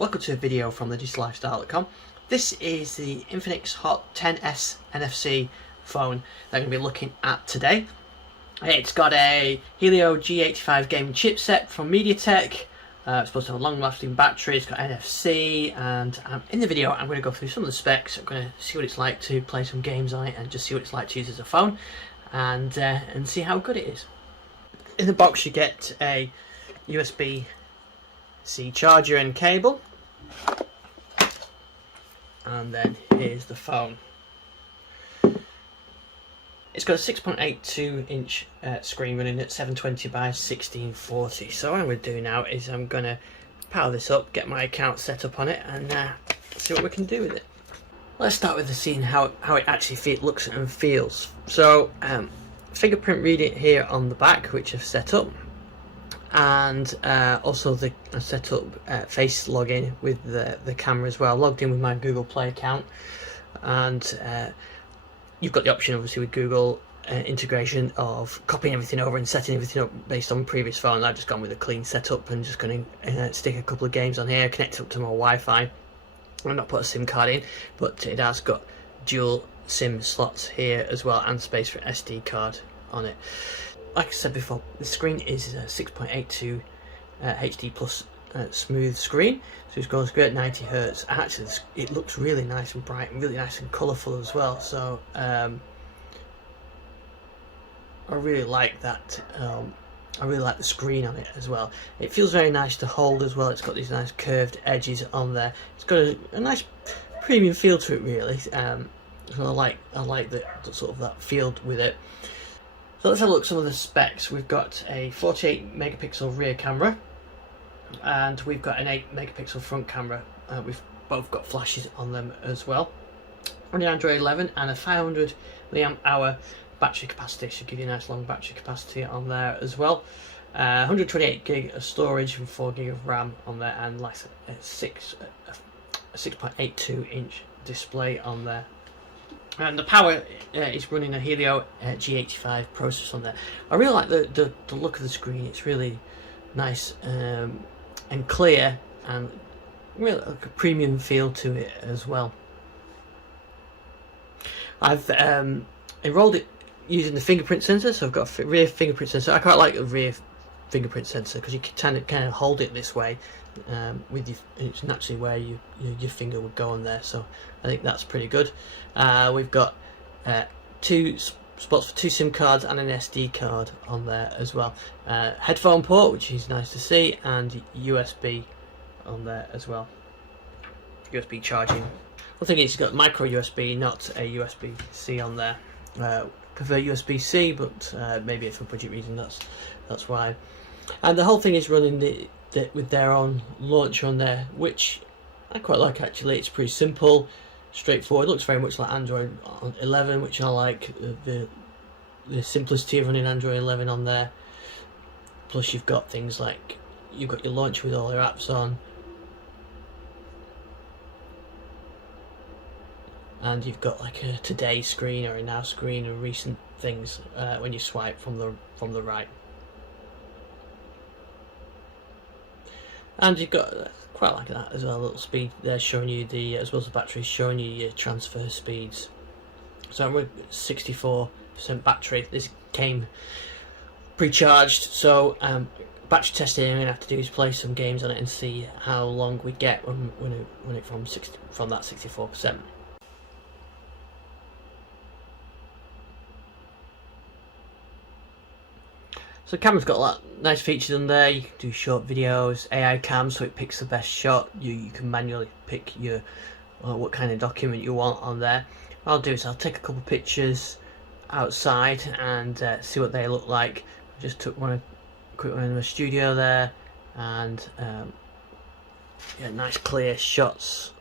Welcome to a video from thedigitallifestyle.com. This is the Infinix Hot 10S NFC phone that I'm going to be looking at today. It's got a Helio G85 gaming chipset from MediaTek. It's supposed to have a long-lasting battery. It's got NFC, and in the video I'm going to go through some of the specs. I'm going to see what it's like to play some games on it and just see what it's like to use as a phone, and see how good it is. In the box you get a USB-C charger and cable, and then here's the phone. It's got a 6.82 inch screen running at 720 by 1640. So what I'm going to do now is I'm going to power this up, get my account set up on it, and see what we can do with it. Let's start with seeing how it actually looks and feels. So fingerprint reading here on the back, which I've set up, and also I set up face login with the camera as well. Logged in with my Google Play account, and you've got the option obviously with Google integration of copying everything over and setting everything up based on previous phone. I've just gone with a clean setup and just going to stick a couple of games on here, connect it up to my Wi-Fi. I've not put a SIM card in, but it has got dual SIM slots here as well, and space for SD card on it. Like I said before, the screen is a 6.82 HD plus smooth screen, so it's going great at 90 Hz. Actually, it looks really nice and bright and really nice and colourful as well. So I really like that. I really like the screen on it as well. It feels very nice to hold as well. It's got these nice curved edges on there. It's got a nice premium feel to it, really. So I like the sort of that feel with it. So let's have a look at some of the specs. We've got a 48 megapixel rear camera, and we've got an 8 megapixel front camera. We've both got flashes on them as well. Running Android 11 and a 500 milliamp hour battery capacity. Should give you a nice long battery capacity on there as well. 128 gig of storage and 4 gig of RAM on there, and like a 6.82 inch display on there. And the power is running a Helio G85 processor on there. I really like the look of the screen. It's really nice and clear, and really like a premium feel to it as well. I've enrolled it using the fingerprint sensor, so I've got a rear fingerprint sensor. I quite like the rear fingerprint sensor because you can kind of hold it this way with your, it's naturally where your finger would go on there, so I think that's pretty good. We've got two spots for 2 SIM cards and an SD card on there as well. Headphone port, which is nice to see, and USB on there as well. USB charging. One thing is it's got micro USB, not a USB-C on there. Prefer USB-C, but maybe for budget reason that's why. And the whole thing is running with their own launcher on there, which I quite like actually. It's pretty simple, straightforward. It looks very much like Android 11, which I like. The simplicity of running Android 11 on there. Plus you've got things like, you've got your launcher with all your apps on, and you've got like a today screen or a now screen and recent things when you swipe from the right. And you've got quite like that as well, a little speed there showing you as well as the battery, showing you your transfer speeds. So I'm with 64% battery. This came pre-charged, so battery testing I'm going to have to do is play some games on it and see how long we get when it from that 64%. So the camera's got a lot of nice features on there. You can do short videos, AI cam, so it picks the best shot. You can manually pick your what kind of document you want on there. What I'll do is I'll take a couple of pictures outside and see what they look like. I just took a quick one in the studio there, and yeah, nice clear shots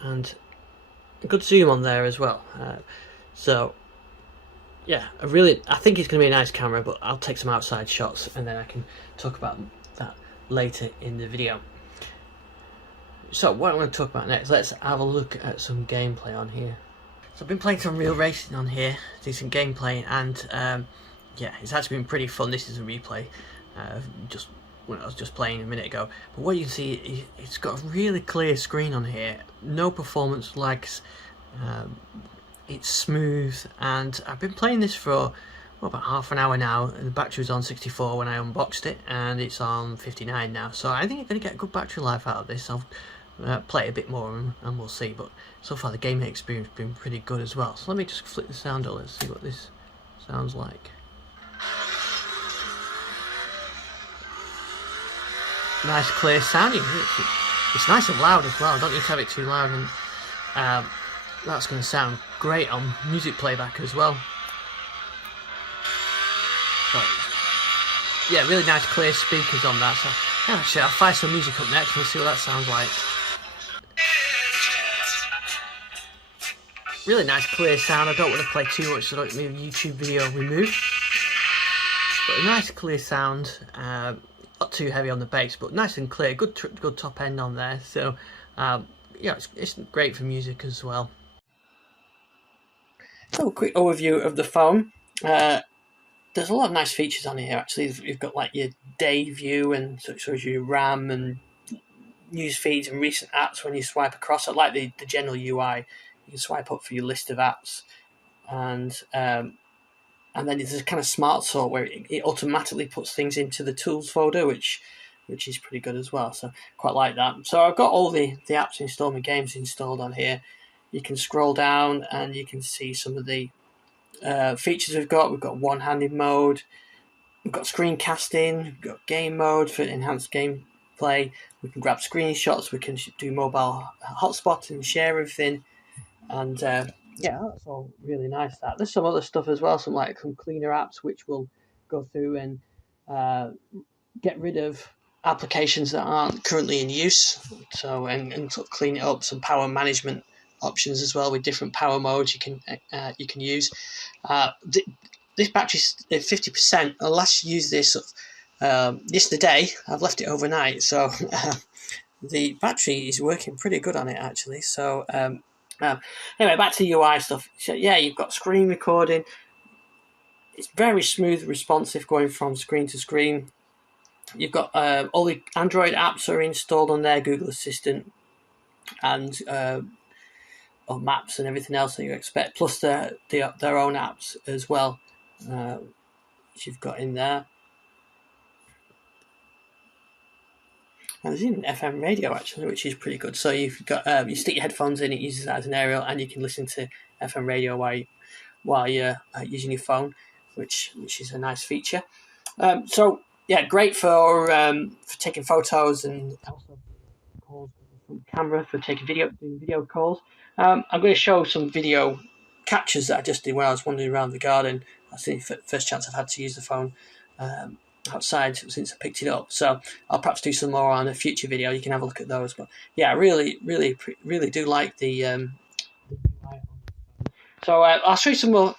and a good zoom on there as well. So yeah, I think it's going to be a nice camera, but I'll take some outside shots and then I can talk about that later in the video. So what I'm going to talk about next, let's have a look at some gameplay on here. So I've been playing some real racing on here, decent gameplay, and yeah, it's actually been pretty fun. This is a replay, just when I was just playing a minute ago. But what you can see, it's got a really clear screen on here, no performance lags, it's smooth, and I've been playing this for about half an hour now. The battery was on 64 when I unboxed it, and it's on 59 now, so I think I'm going to get a good battery life out of this. I'll play it a bit more and we'll see, but so far the gaming experience has been pretty good as well. So let me just flick the sound on, let's see what this sounds like. Nice clear sounding. It's nice and loud as well. I don't need to have it too loud, and that's going to sound great on music playback as well. So, yeah, really nice clear speakers on that. So yeah, actually, I'll fire some music up next and we'll see what that sounds like. Really nice clear sound. I don't want to play too much so I don't get my YouTube video removed. But a nice clear sound. Not too heavy on the bass, but nice and clear. Good top end on there. So yeah, it's great for music as well. So a quick overview of the phone. There's a lot of nice features on here actually. You've got like your day view, and so it shows you RAM and news feeds and recent apps when you swipe across. I like the general UI. You can swipe up for your list of apps, and then there's a kind of smart sort where it automatically puts things into the tools folder, which is pretty good as well. So quite like that. So I've got all the apps installed, my games installed on here. You can scroll down and you can see some of the features we've got. We've got one-handed mode, we've got screencasting, we've got game mode for enhanced gameplay. We can grab screenshots, we can do mobile hotspot and share everything, and yeah, that's all really nice. There's some other stuff as well, some cleaner apps which will go through and get rid of applications that aren't currently in use, so and sort of clean it up. Some power management options as well with different power modes you can use. This battery's 50%. I last used this yesterday. I've left it overnight, so the battery is working pretty good on it actually. So anyway, back to UI stuff. So yeah, you've got screen recording. It's very smooth, responsive, going from screen to screen. You've got all the Android apps are installed on there, Google Assistant, and or maps and everything else that you expect, plus their own apps as well, which you've got in there. And there's even FM radio actually, which is pretty good. So you've got you stick your headphones in, it uses that as an aerial, and you can listen to FM radio while you're using your phone, which is a nice feature. So yeah, great for taking photos, and also calls from camera for doing video calls. I'm going to show some video captures that I just did when I was wandering around the garden. That's the first chance I've had to use the phone outside since I picked it up. So I'll perhaps do some more on a future video. You can have a look at those. But yeah, I really do like the. So I'll show you some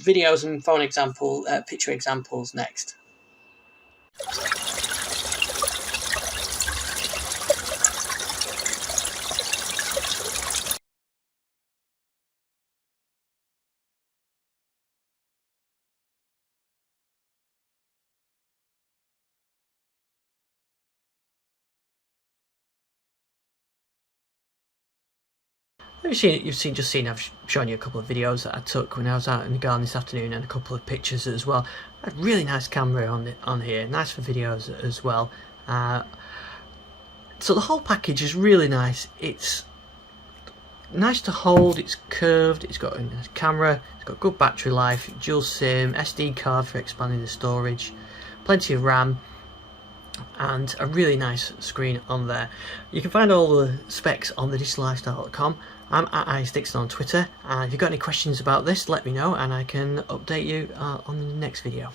videos and phone picture examples next. I've shown you a couple of videos that I took when I was out in the garden this afternoon, and a couple of pictures as well. A really nice camera on here, nice for videos as well. So the whole package is really nice. It's nice to hold, it's curved, it's got a nice camera, it's got good battery life, dual SIM, SD card for expanding the storage, plenty of RAM, and a really nice screen on there. You can find all the specs on thedigital-lifestyle.com. I'm at iStixon on Twitter, and if you've got any questions about this, let me know and I can update you on the next video.